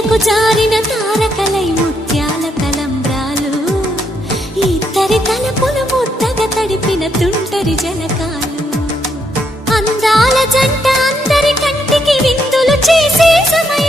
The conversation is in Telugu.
తెరలకు జారిన తారకలై ముత్యాల తలంబ్రాలు, ఇద్దరి తలపులు ముద్దగా తడిపిన తుంటరి జలకాలు. అందాల జంట అందరి కంటికి విందులు చేసే సమయం